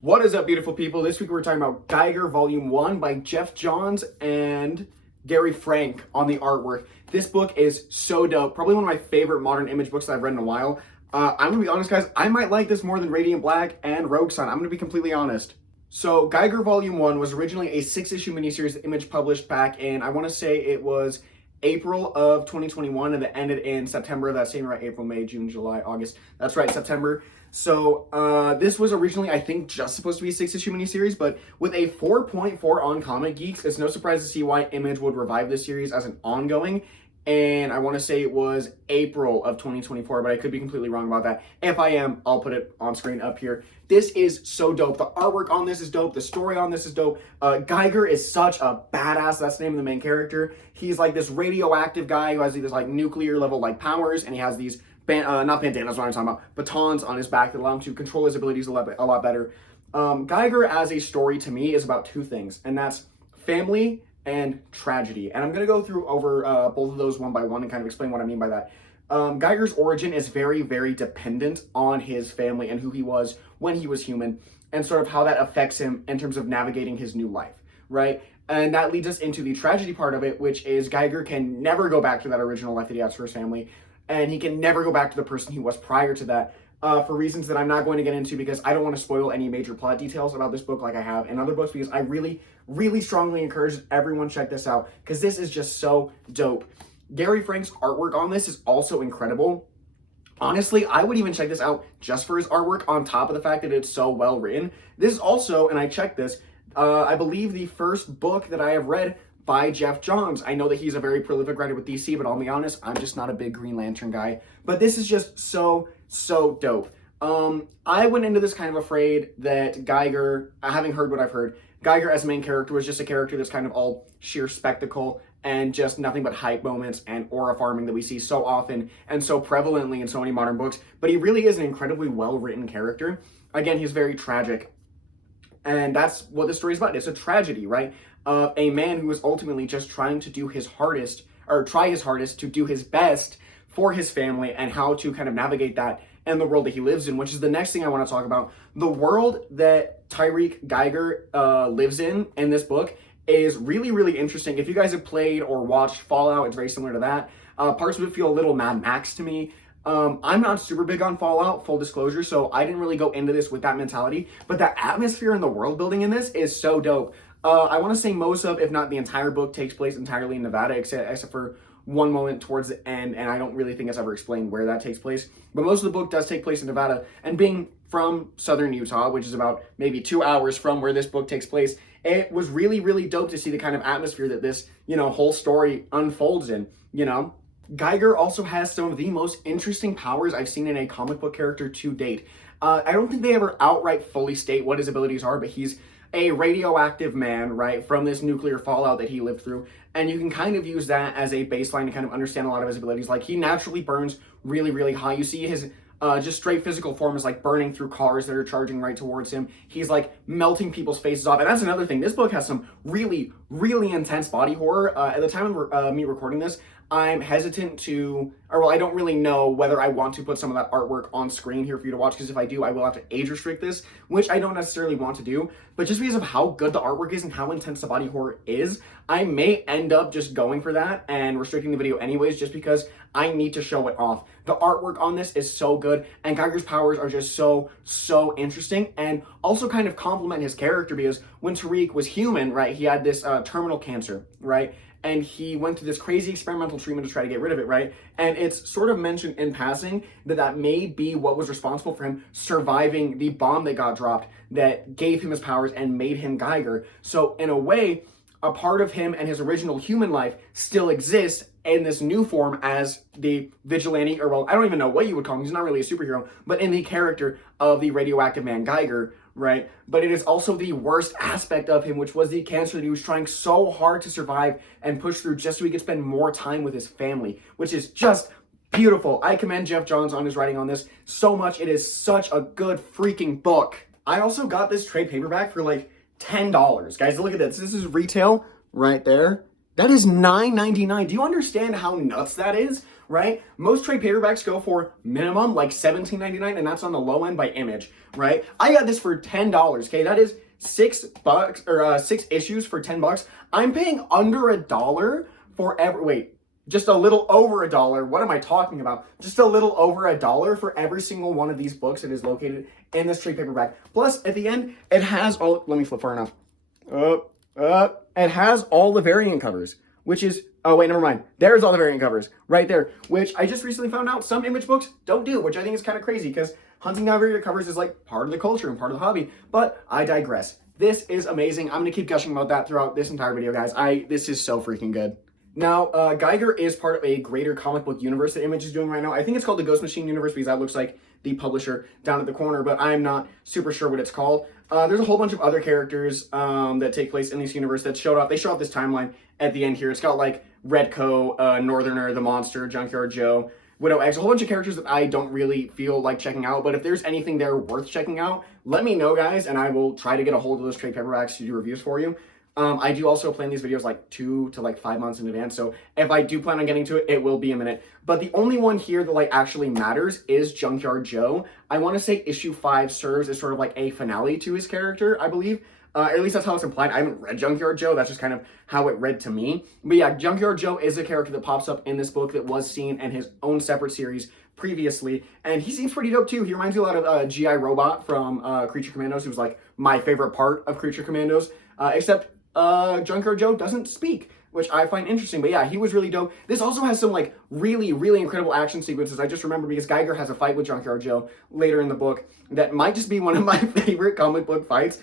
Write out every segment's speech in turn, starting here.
What is up, beautiful people? This week we're talking about Geiger Volume 1 by Geoff Johns and Gary Frank on the artwork. This book is so dope. Probably one of my favorite modern image books that I've read in a while. I'm going to be honest, guys. I might like this more than Radiant Black and Rogue Sun. I'm going to be completely honest. So Geiger Volume 1 was originally a 6-issue miniseries that Image published back in, I want to say it was April of 2021, and it ended in September of that same year, right? April, May, June, July, August. That's right, September. So this was originally, I think, just supposed to be a 6-issue miniseries, but with a 4.4 on Comic Geeks, it's no surprise to see why Image would revive this series as an ongoing. And I want to say it was April of 2024, but I could be completely wrong about that. If I am, I'll put it on screen up here. This is so dope. The artwork on this is dope. The story on this is dope. Geiger is such a badass. That's the name of the main character. He's like this radioactive guy who has these like nuclear level like powers, and he has these not bandanas, what I'm talking about, batons on his back that allow him to control his abilities a lot better. Geiger as a story to me is about two things, and that's family and tragedy. And I'm going to go through over both of those one by one and kind of explain what I mean by that. Geiger's origin is very, very dependent on his family and who he was when he was human, and sort of how that affects him in terms of navigating his new life, right? And that leads us into the tragedy part of it, which is Geiger can never go back to that original life that he has for his family, and he can never go back to the person he was prior to that, for reasons that I'm not going to get into because I don't want to spoil any major plot details about this book like I have in other books, because I really, really strongly encourage everyone check this out because this is just so dope. Gary Frank's artwork on this is also incredible. Honestly, I would even check this out just for his artwork on top of the fact that it's so well written. This is also, and I checked this, I believe the first book that I have read by Geoff Johns. I know that he's a very prolific writer with DC, but I'll be honest, I'm just not a big Green Lantern guy. But this is just so dope. I went into this kind of afraid that Geiger, having heard what I've heard, Geiger as main character was just a character that's kind of all sheer spectacle and just nothing but hype moments and aura farming that we see so often and so prevalently in so many modern books. But he really is an incredibly well-written character. Again, he's very tragic. And that's what the story is about. It's a tragedy, right? Of a man who is ultimately just trying to do his hardest, or try his hardest to do his best for his family and how to kind of navigate that and the world that he lives in, which is the next thing I want to talk about. The world that Tyreek Geiger lives in this book is really, really interesting. If you guys have played or watched Fallout, it's very similar to that. Parts of it feel a little Mad Max to me. I'm not super big on Fallout, full disclosure, so I didn't really go into this with that mentality, but the atmosphere and the world building in this is so dope. I want to say most of, if not the entire book, takes place entirely in Nevada, except for one moment towards the end, and I don't really think it's ever explained where that takes place. But most of the book does take place in Nevada, and being from southern Utah, which is about maybe 2 hours from where this book takes place, it was really, really dope to see the kind of atmosphere that this, whole story unfolds in, Geiger also has some of the most interesting powers I've seen in a comic book character to date. I don't think they ever outright fully state what his abilities are, but he's a radioactive man, right, from this nuclear fallout that he lived through, and you can kind of use that as a baseline to kind of understand a lot of his abilities. Like, he naturally burns really, really high. You see his just straight physical form is like burning through cars that are charging right towards him. He's like melting people's faces off, and that's another thing. This book has some really, really intense body horror. At the time of me recording this, I'm hesitant to, or well, I don't really know whether I want to put some of that artwork on screen here for you to watch, because if I do, I will have to age restrict this, which I don't necessarily want to do. But just because of how good the artwork is and how intense the body horror is, I may end up just going for that and restricting the video anyways, just because I need to show it off. The artwork on this is so good, and Geiger's powers are just so interesting, and also kind of complement his character, because when Tariq was human, right, he had this terminal cancer, right? And he went through this crazy experimental treatment to try to get rid of it, right? And it's sort of mentioned in passing that that may be what was responsible for him surviving the bomb that got dropped that gave him his powers and made him Geiger. So in a way, a part of him and his original human life still exists in this new form as the vigilante, or well, I don't even know what you would call him. He's not really a superhero, but in the character of the radioactive man Geiger, right? But it is also the worst aspect of him, which was the cancer that he was trying so hard to survive and push through just so he could spend more time with his family, which is just beautiful. I commend Geoff Johns on his writing on this so much. It is such a good freaking book. I also got this trade paperback for like $10. Guys, look at this. This is retail right there. That is $9.99. Do you understand how nuts that is? Right? Most trade paperbacks go for minimum like $17.99, and that's on the low end by Image, right? I got this for $10. Okay, that is $6 or 6 issues for $10. I'm paying under $1 for just a little over $1. What am I talking about? Just a little over $1 for every single one of these books that is located in this trade paperback. Plus, at the end, it has all. Let me flip far enough. It has all the variant covers, which is. Oh, wait, never mind. There's all the variant covers right there, which I just recently found out some Image books don't do, which I think is kind of crazy because hunting down variant covers is like part of the culture and part of the hobby. But I digress. This is amazing. I'm going to keep gushing about that throughout this entire video, guys. This is so freaking good. Now, Geiger is part of a greater comic book universe that Image is doing right now. I think it's called the Ghost Machine universe because that looks like the publisher down at the corner, but I'm not super sure what it's called. There's a whole bunch of other characters that take place in this universe that showed up. They show up this timeline at the end here. It's got like Redco, Northerner, the Monster, Junkyard Joe, Widow X, a whole bunch of characters that I don't really feel like checking out, but if there's anything there worth checking out, let me know, guys, and I will try to get a hold of those trade paperbacks to do reviews for you. I do also plan these videos like 2 to 5 months in advance, so if I do plan on getting to it, it will be a minute. But the only one here that like actually matters is Junkyard Joe. I want to say issue 5 serves as sort of like a finale to his character, I believe. At least that's how it's implied. I haven't read Junkyard Joe. That's just kind of how it read to me. But yeah, Junkyard Joe is a character that pops up in this book that was seen in his own separate series previously. And he seems pretty dope too. He reminds me a lot of G.I. Robot from Creature Commandos, who's like my favorite part of Creature Commandos. Except Junkyard Joe doesn't speak, which I find interesting. But yeah, he was really dope. This also has some like really, really incredible action sequences. I just remember because Geiger has a fight with Junkyard Joe later in the book that might just be one of my favorite comic book fights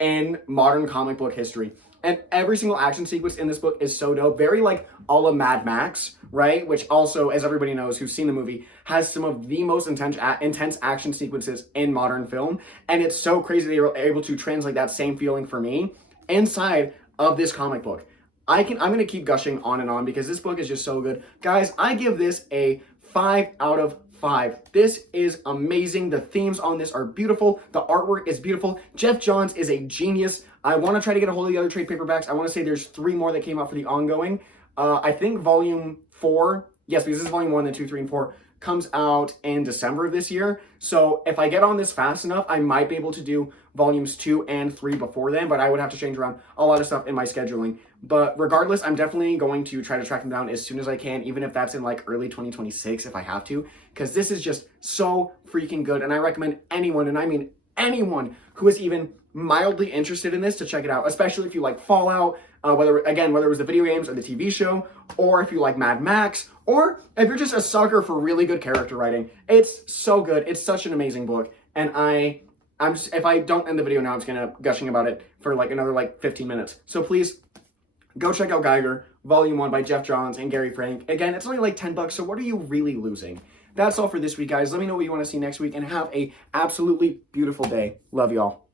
in modern comic book history. And every single action sequence in this book is so dope. Very like a la Mad Max, right? Which also, as everybody knows who's seen the movie, has some of the most intense action sequences in modern film. And it's so crazy they were able to translate that same feeling for me inside of this comic book. I'm going to keep gushing on and on because this book is just so good. Guys, I give this a 5 out of 5. This is amazing. The themes on this are beautiful. The artwork is beautiful. Geoff Johns is a genius. I want to try to get a hold of the other trade paperbacks. I want to say there's 3 more that came out for the ongoing. I think volume 4, yes, because this is volume 1, then 2, 3, and 4, comes out in December of this year. So if I get on this fast enough, I might be able to do volumes 2 and 3 before then, but I would have to change around a lot of stuff in my scheduling. But regardless, I'm definitely going to try to track them down as soon as I can, even if that's in like early 2026 if I have to, because this is just so freaking good. And I recommend anyone, and I mean anyone, who is even mildly interested in this to check it out, especially if you like Fallout, whether it was the video games or the TV show, or if you like Mad Max, or if you're just a sucker for really good character writing. It's so good. It's such an amazing book. And if I don't end the video now, I'm just gonna gushing about it for like another like 15 minutes. So please go check out Geiger, Volume 1 by Geoff Johns and Gary Frank. Again, it's only like $10, so what are you really losing? That's all for this week, guys. Let me know what you want to see next week, and have a absolutely beautiful day. Love y'all.